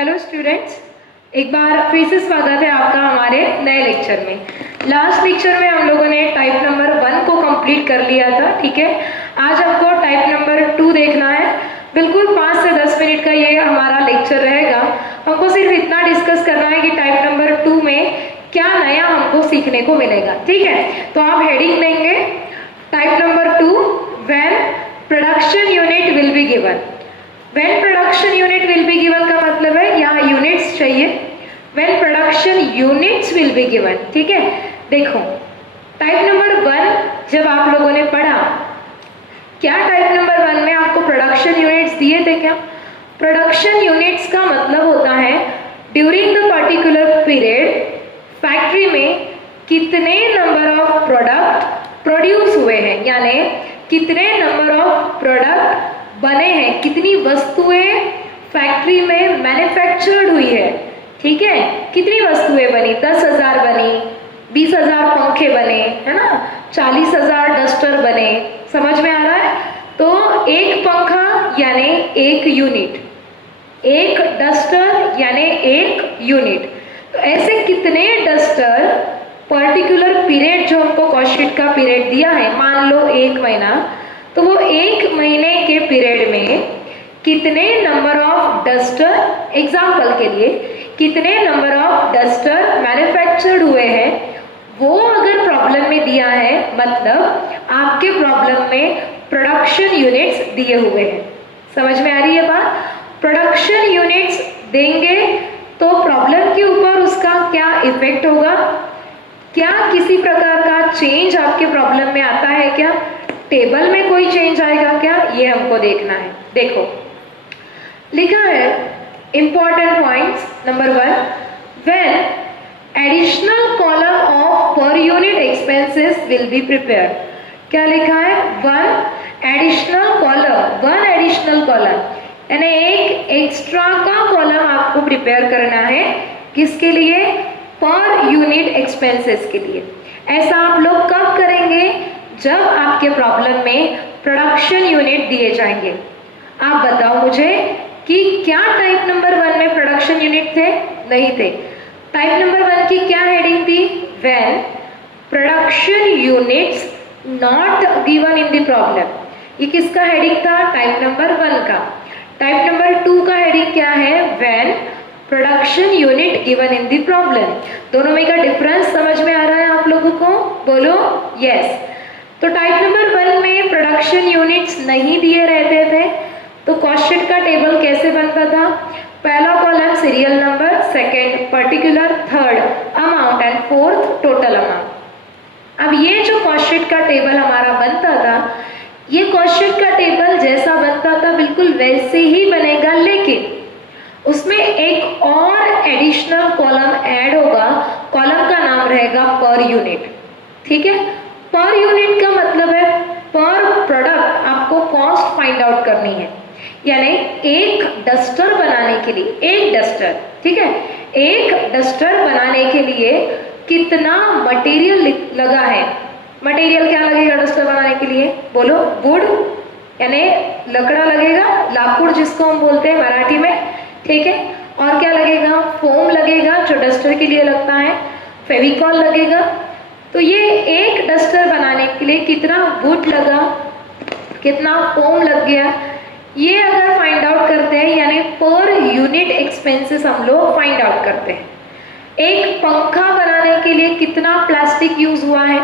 Hello students, एक बार फिर से स्वागत है आपका हमारे नए लेक्चर में। लास्ट लेक्चर में हम लोगों ने टाइप नंबर 1 को कंप्लीट कर लिया था। ठीक है, आज हमको टाइप नंबर 2 देखना है। बिल्कुल 5 से 10 मिनट का ये हमारा लेक्चर रहेगा। हमको सिर्फ इतना डिस्कस करना है कि टाइप नंबर 2 में क्या नया हमको सीखने को मिलेगा। ठीक है, तो आप हेडिंग देंगे type number 2, when production unit will be given. When production unit will be given का मतलब है यहाँ यूनिट्स चाहिए। When production units will be given, ठीक है। देखो टाइप नंबर 1 जब आप लोगों ने पढ़ा, क्या टाइप नंबर 1 में आपको प्रोडक्शन यूनिट्स दिए थे क्या? प्रोडक्शन यूनिट्स का मतलब होता है during the particular period factory में कितने नंबर ऑफ प्रोडक्ट प्रोड्यूस हुए हैं, यानी कितने नंबर ऑफ प्रोडक्ट बने हैं, कितनी वस्तुएं फैक्ट्री में मैन्युफैक्चर्ड हुई है। ठीक है, कितनी वस्तुएं बनी, 10,000 बनी, 20,000 पंखे बने, है ना, 40,000 डस्टर बने। समझ में आ रहा है? तो एक पंखा यानी एक यूनिट, एक डस्टर यानी एक यूनिट। तो ऐसे कितने डस्टर पर्टिकुलर पीरियड जो हमको कॉस्टशीट का पीरियड दिया है, मान लो 1 महीना, तो वो 1 महीने के पीरियड में कितने नंबर ऑफ डस्टर, एग्जाम्पल के लिए कितने नंबर ऑफ डस्टर मैन्युफैक्चर्ड हुए हैं, वो अगर प्रॉब्लम में दिया है, मतलब आपके प्रॉब्लम में प्रोडक्शन यूनिट्स दिए हुए हैं। समझ में आ रही है बात? प्रोडक्शन यूनिट्स देंगे तो प्रॉब्लम के ऊपर उसका क्या इफेक्ट होगा, क्या किसी प्रकार का चेंज आपके प्रॉब्लम में आता है, क्या टेबल में कोई चेंज आएगा क्या, ये हमको देखना है। देखो लिखा है important points. Number 1, when additional column of per unit expenses will be prepared. क्या लिखा है? 1 एडिशनल कॉलम, यानी एक एक्स्ट्रा का कॉलम आपको प्रिपेयर करना है। किसके लिए? पर यूनिट एक्सपेंसेस के लिए। ऐसा आप लोग कब करेंगे? जब आपके प्रॉब्लम में प्रोडक्शन यूनिट दिए जाएंगे। आप बताओ मुझे कि क्या टाइप नंबर 1 में प्रोडक्शन यूनिट थे? नहीं थे। टाइप नंबर 1 की क्या हेडिंग थी? When production units not given in the problem. ये किसका हेडिंग था? टाइप नंबर 1 का। टाइप नंबर 2 का हेडिंग क्या है? When production unit given in the problem. दोनों में का डिफरेंस समझ में आ रहा है आप लोगों को? बोलो यस। तो टाइप नंबर 1 में प्रोडक्शन यूनिट्स नहीं दिए रहते थे, तो कॉस्टशीट का टेबल कैसे बनता था? पहला column serial number, second particular, third amount and fourth total amount. अब ये जो कॉस्टशीट का टेबल हमारा बनता था, ये कॉस्टशीट का टेबल जैसा बनता था बिल्कुल वैसे ही बनेगा, लेकिन उसमें एक और एडिशनल कॉलम ऐड होगा। कॉलम का नाम रहेगा पर यूनिट। ठीक है, पर यूनिट का मतलब है पर प्रोडक्ट आपको कॉस्ट फाइंड आउट करनी है। यानी एक डस्टर बनाने के लिए, एक डस्टर, ठीक है, एक डस्टर बनाने के लिए कितना मटेरियल लगा है। मटेरियल क्या लगेगा डस्टर बनाने के लिए? बोलो वुड, यानी लकड़ा लगेगा, लाखुड़ जिसको हम बोलते हैं मराठी में। ठीक है, और क्या लगेगा? फोम लगेगा जो डस्टर के लिए लगता है, फेविकॉल लगेगा। तो ये एक डस्टर बनाने के लिए कितना वुड लगा, कितना फोम लग गया, ये अगर फाइंड आउट करते हैं, यानी पर यूनिट एक्सपेंसेस हम लोग फाइंड आउट करते हैं। एक पंखा बनाने के लिए कितना प्लास्टिक यूज हुआ है,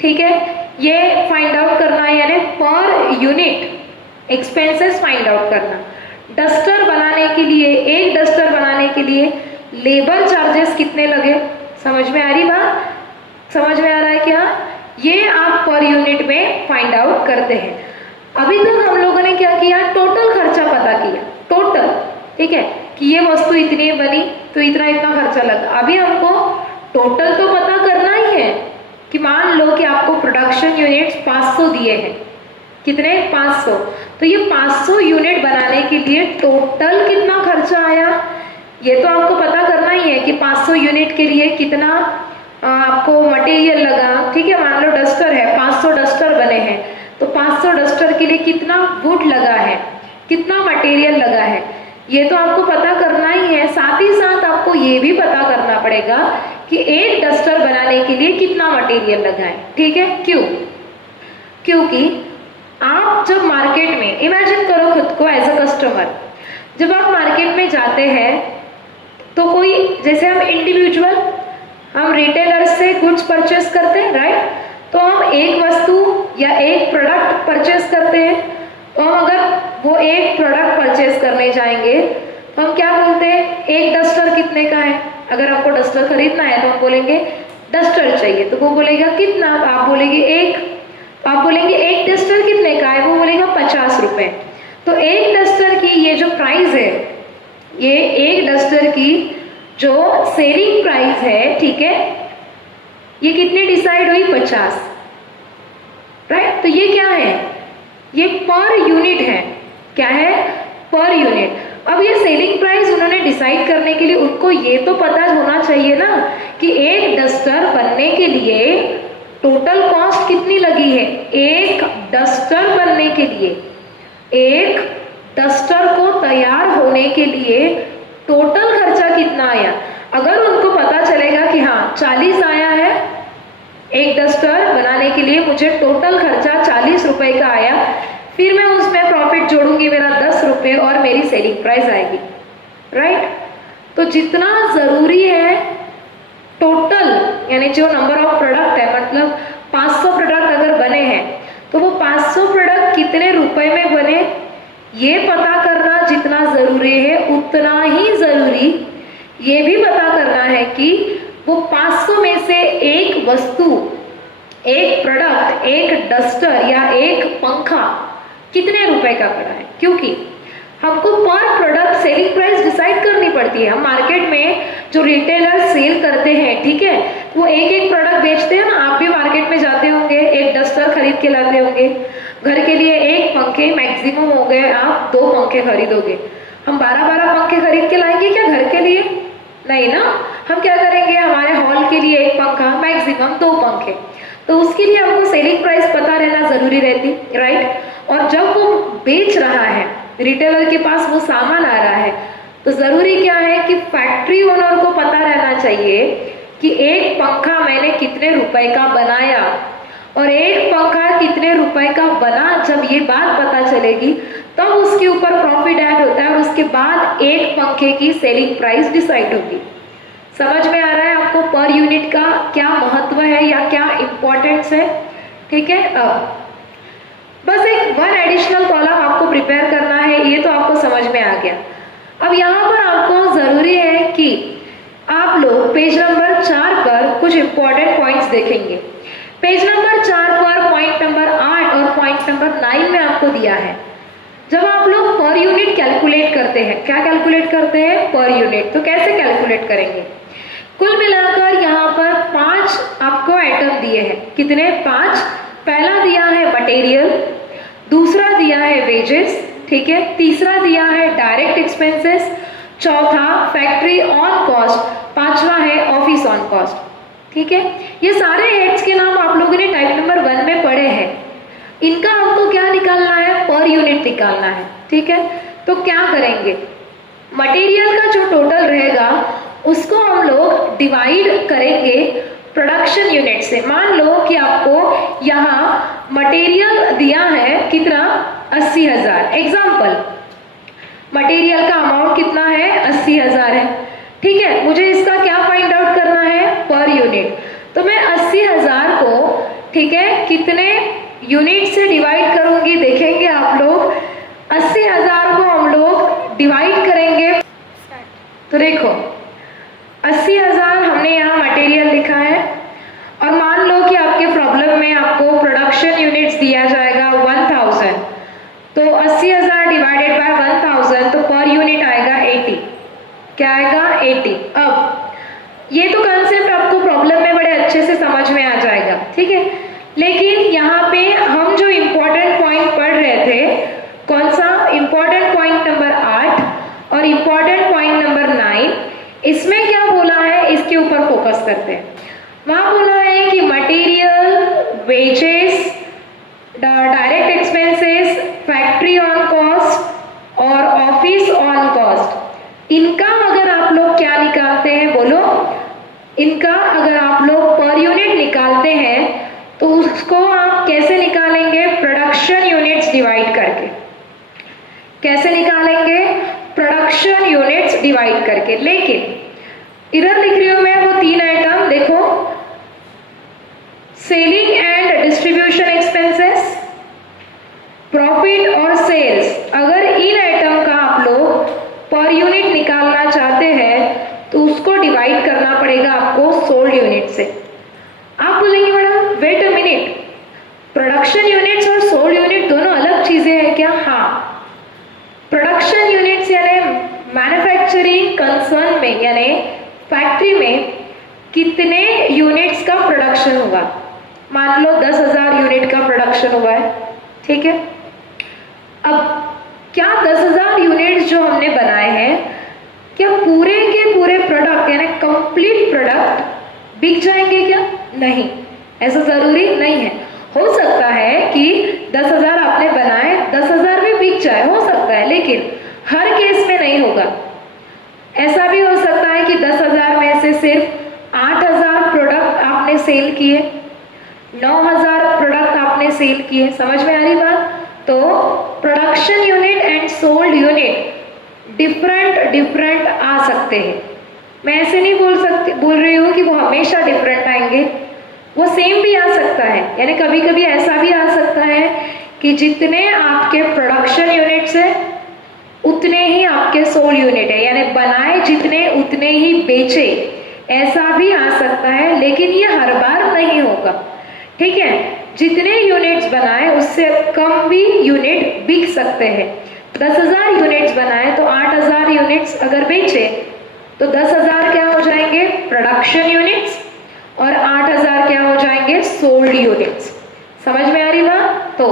ठीक है, ये फाइंड आउट करना है, यानी per unit expenses find out करना। डस्टर बनाने के लिए, एक डस्टर बनाने के लिए लेबर चार्जेस कितने लगे? समझ में आ रही बात? समझ में आ रहा है क्या? ये आप पर यूनिट में फाइंड आउट करते हैं। अभी तक हम लोगों ने क्या किया? टोटल खर्चा पता किया, टोटल, ठीक है, कि ये वस्तु इतनी बनी तो इतना इतना खर्चा लगा। अभी हमको टोटल तो पता करना ही है कि मान लो कि आपको प्रोडक्शन यूनिट्स 500 दिए हैं। कितने? 500। तो ये 500 यूनिट बनाने के लिए टोटल कितना खर्चा आया, ये तो आपको पता करना ही है कि 500 यूनिट के लिए कितना आपको मटेरियल लगा। ठीक है, मान लो डस्टर है, 500 डस्टर बने हैं, तो 500 डस्टर के लिए कितना वुड लगा है, कितना मटेरियल लगा है, ये तो आपको पता करना ही है। ये भी पता करना पड़ेगा कि एक डस्टर बनाने के लिए कितना मटेरियल लगा है। ठीक है, क्यों? क्योंकि आप जब मार्केट में, इमेजिन करो खुद को एज अ कस्टमर, जब आप मार्केट में जाते हैं तो कोई, जैसे हम इंडिविजुअल, हम रिटेलर से गुड्स परचेस करते हैं, राइट? तो हम एक वस्तु या एक प्रोडक्ट परचेस करते हैं। तो हम अगर वो एक प्रोडक्ट परचेस करने जाएंगे तो हम क्या बोलते हैं, एक डस्टर कितने का है? अगर आपको डस्टर खरीदना है तो हम बोलेंगे डस्टर चाहिए, तो वो बोलेगा कितना? आप बोलेंगे एक। आप बोलेंगे एक डस्टर कितने का है? वो बोलेगा 50 रुपए। तो एक डस्टर की ये जो प्राइस है, ये एक डस्टर की जो सेलिंग प्राइस है, ठीक है, ये कितने डिसाइड हुई? 50, राइट? तो ये क्या है? ये पर यूनिट है। क्या है? Per unit. अब ये सेलिंग प्राइस उन्होंने डिसाइड करने के लिए उनको ये तो पता होना चाहिए ना कि एक डस्टर बनने के लिए टोटल कॉस्ट कितनी लगी है। एक डस्टर बनने के लिए, एक डस्टर को तैयार होने के लिए टोटल खर्चा कितना आया। अगर उनको पता चलेगा कि हाँ 40 आया है, एक डस्टर बनाने के लिए मुझे टोटल खर्चा 40 रुपए का आया, फिर मैं उसमें प्रॉफिट जोड़ूंगी, मेरा 10 रुपए और मेरी सेलिंग प्राइस आएगी, राइट? तो जितना जरूरी है टोटल, यानी जो नंबर ऑफ प्रोडक्ट है, मतलब 500 प्रोडक्ट अगर बने हैं तो वो 500 प्रोडक्ट कितने रुपए में बने, ये पता करना जितना जरूरी है उतना ही जरूरी ये भी पता करना है कि वो 500 में से एक वस्तु, एक प्रोडक्ट, एक डस्टर या एक पंखा कितने रुपए का पड़ा है। क्योंकि हमको पर प्रोडक्ट सेलिंग प्राइस डिसाइड करनी पड़ती है। हम मार्केट में जो रिटेलर सेल करते हैं, ठीक है, वो एक एक प्रोडक्ट बेचते हैं ना। आप भी मार्केट में जाते होंगे, एक डस्टर खरीद के लाते होंगे, घर के लिए एक पंखे मैक्सिमम हो गए, आप 2 पंखे खरीदोगे। हम 12-12 पंखे खरीद के लाएंगे क्या घर के लिए? नहीं ना। हम क्या करेंगे, हमारे हॉल के लिए एक पंखा, मैक्सिमम 2 पंखे। तो उसके लिए हमको सेलिंग प्राइस पता रहना जरूरी रहती, राइट? और जब वो बेच रहा है, रिटेलर के पास वो सामान आ रहा है, तो जरूरी क्या है कि फैक्ट्री ओनर को पता रहना चाहिए कि एक पंखा मैंने कितने रुपए का बनाया और एक पंखा कितने रुपए का बना। जब ये बात पता चलेगी तब उसके ऊपर प्रॉफिट ऐड होता है और उसके बाद एक पंखे की सेलिंग प्राइस डिसाइड होगी। समझ में आ रहा है आपको पर यूनिट का क्या महत्व है या क्या इंपॉर्टेंस है? ठीक है, अब बस एक 1 एडिशनल कॉलम आपको प्रिपेयर करना है, ये तो आपको समझ में आ गया। अब यहाँ पर आपको जरूरी है कि आप लोग पेज नंबर 4 पर कुछ इंपॉर्टेंट पॉइंट्स देखेंगे। पेज नंबर 4 पर पॉइंट नंबर 8 और पॉइंट नंबर 9 में आपको दिया है, जब आप लोग पर यूनिट कैलकुलेट करते हैं, क्या कैलकुलेट करते हैं? Per unit. तो कैसे कैलकुलेट करेंगे? कुल मिलाकर यहाँ पर 5 आपको आइटम दिए हैं। कितने? 5। पहला दिया है मटेरियल, दूसरा दिया है वेजेस, ठीक है, तीसरा दिया है डायरेक्ट एक्सपेंसेस, चौथा फैक्ट्री ऑन कॉस्ट, पांचवा है ऑफिस ऑन कॉस्ट। ठीक है, ये सारे हेड्स के नाम आप लोगों ने टाइप नंबर 1 में पढ़े हैं। इनका आपको क्या निकालना है? पर यूनिट निकालना है। ठीक है, तो क्या करेंगे, मटेरियल का जो टोटल रहेगा उसको हम लोग डिवाइड करेंगे प्रोडक्शन यूनिट से। मान लो कि आपको यहाँ मटेरियल दिया है कितना? 80,000। एग्जाम्पल, मटेरियल का अमाउंट कितना है? 80,000 है। ठीक है, मुझे इसका क्या फाइंड आउट करना है? Per unit. तो मैं 80,000 को, ठीक है, कितने यूनिट से डिवाइड करूंगी देखेंगे आप लोग। 80,000 को हम लोग डिवाइड करेंगे, तो देखो 80,000 हमने यहाँ मटेरियल लिखा है और मान लो कि आपके प्रॉब्लम में आपको प्रोडक्शन यूनिट्स दिया जाएगा 1000, तो 80,000 डिवाइडेड बाय 1000, तो पर यूनिट आएगा 80। क्या आएगा? 80। अब ये तो कंसेप्ट आपको प्रॉब्लम में बड़े अच्छे से समझ में आ जाएगा, ठीक है, लेकिन यहाँ पे हम जो इम्पोर्टेंट पॉइंट पढ़ रहे थे, कौन सा? इम्पोर्टेंट पॉइंट नंबर 8 और इम्पोर्टेंट पॉइंट नंबर 9, इसमें क्या बोला है इसके ऊपर फोकस करते हैं। वहां बोला है कि material, wages, direct expenses, factory on cost और ऑफिस ऑन कॉस्ट, इनका अगर आप लोग क्या निकालते हैं बोलो? इनका अगर आप लोग पर यूनिट निकालते हैं तो उसको आप कैसे निकालेंगे? प्रोडक्शन यूनिट्स डिवाइड करके। कैसे निकालेंगे? प्रोडक्शन यूनिट्स डिवाइड करके। लेकिन इधर लिख रही हूं मैं वो 3 आइटम, देखो, selling and distribution expenses, profit और सेल्स। अगर इन आइटम का आप लोग पर यूनिट निकालना चाहते हैं तो उसको डिवाइड करना पड़ेगा आपको सोल्ड यूनिट से। आप बोलेंगे madam wait a minute, production units और सोल्ड यूनिट दोनों अलग चीजें हैं क्या? हाँ, प्रोडक्शन यूनिट्स यानी मैन्युफैक्चरिंग कंसर्न में यानी फैक्ट्री में कितने यूनिट्स का प्रोडक्शन होगा। मान लो 10,000 यूनिट का प्रोडक्शन हुआ है, ठीक है। अब क्या 10,000 यूनिट्स जो हमने बनाए हैं, क्या पूरे के पूरे प्रोडक्ट यानी कंप्लीट प्रोडक्ट बिक जाएंगे क्या? नहीं, ऐसा जरूरी नहीं है। हो सकता है कि 10,000 आपने बनाए, 10,000 भी बिक जाए, हो सकता है, लेकिन हर केस में नहीं होगा। ऐसा भी हो सकता है कि 10,000 में से सिर्फ 8,000 प्रोडक्ट आपने सेल किए, 9,000 प्रोडक्ट आपने सेल किए। समझ में आ रही बात? तो production unit and sold unit different आ सकते हैं। मैं ऐसे नहीं बोल रही हूँ कि वो हमेशा डिफरेंट आएंगे, वो सेम भी आ सकता है। यानी कभी कभी ऐसा भी आ सकता है कि जितने आपके प्रोडक्शन यूनिट्स है उतने ही आपके सोल्ड यूनिट है, यानी बनाए जितने उतने ही बेचे, ऐसा भी आ सकता है। लेकिन ये हर बार नहीं होगा, ठीक है। जितने यूनिट्स बनाए उससे कम भी यूनिट बिक सकते हैं। 10,000 यूनिट्स बनाए तो 8,000 यूनिट्स अगर बेचे तो 10,000 क्या हो जाएंगे? प्रोडक्शन यूनिट्स, और 8,000 क्या हो जाएंगे? Sold units. समझ में आ रही बात? तो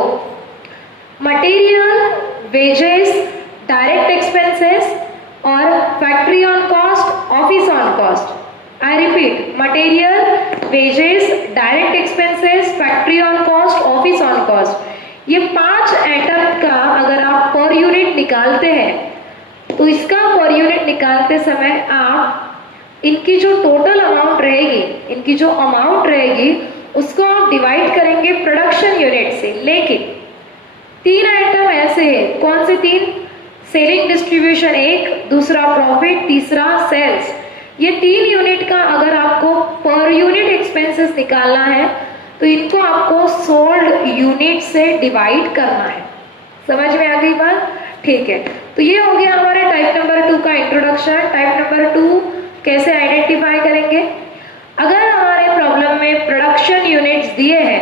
मटेरियल, वेजेस, डायरेक्ट एक्सपेंसेस और factory on cost, office on cost. I repeat, material, wages, direct expenses, factory on cost, office on cost, ये 5 आइटम का अगर आप पर यूनिट निकालते हैं तो इसका पर यूनिट निकालते समय आप इनकी जो टोटल अमाउंट रहेगी, इनकी जो अमाउंट रहेगी उसको आप डिवाइड करेंगे प्रोडक्शन यूनिट से। लेकिन 3 आइटम ऐसे हैं, कौन से 3? सेलिंग डिस्ट्रीब्यूशन एक, दूसरा प्रॉफिट, तीसरा सेल्स। ये 3 यूनिट का अगर आपको पर यूनिट एक्सपेंसेस निकालना है तो इनको आपको सोल्ड यूनिट से डिवाइड करना है। समझ में आ गई बात? ठीक है, तो ये हो गया हमारे टाइप नंबर 2 का इंट्रोडक्शन। टाइप नंबर 2 कैसे आइडेंटिफाई करेंगे? अगर हमारे प्रॉब्लम में प्रोडक्शन यूनिट्स दिए हैं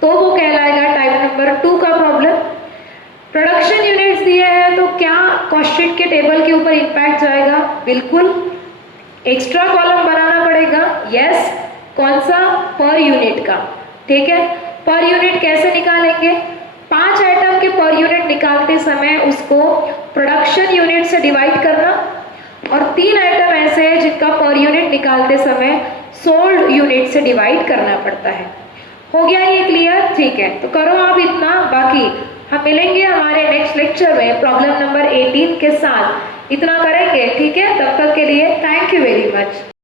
तो वो कहलाएगा टाइप नंबर 2 का प्रॉब्लम। प्रोडक्शन यूनिट्स दिए हैं तो क्या कॉस्ट शीट के टेबल के ऊपर इंपैक्ट जाएगा? बिल्कुल, एक्स्ट्रा कॉलम बनाना पड़ेगा। यस, कौन सा? पर यूनिट का, ठीक है। पर यूनिट कैसे निकालेंगे? 5 आइटम के पर यूनिट निकालते समय उसको प्रोडक्शन यूनिट से डिवाइड करना, और 3 आइटम ऐसे हैं जिनका पर यूनिट निकालते समय सोल्ड यूनिट से डिवाइड करना पड़ता है। हो गया ये क्लियर? ठीक है, तो करो आप इतना, बाकी हम मिलेंगे हमारे नेक्स्ट लेक्चर में प्रॉब्लम नंबर 18 के साथ। इतना करेंगे, ठीक है। तब तक के लिए थैंक यू वेरी मच।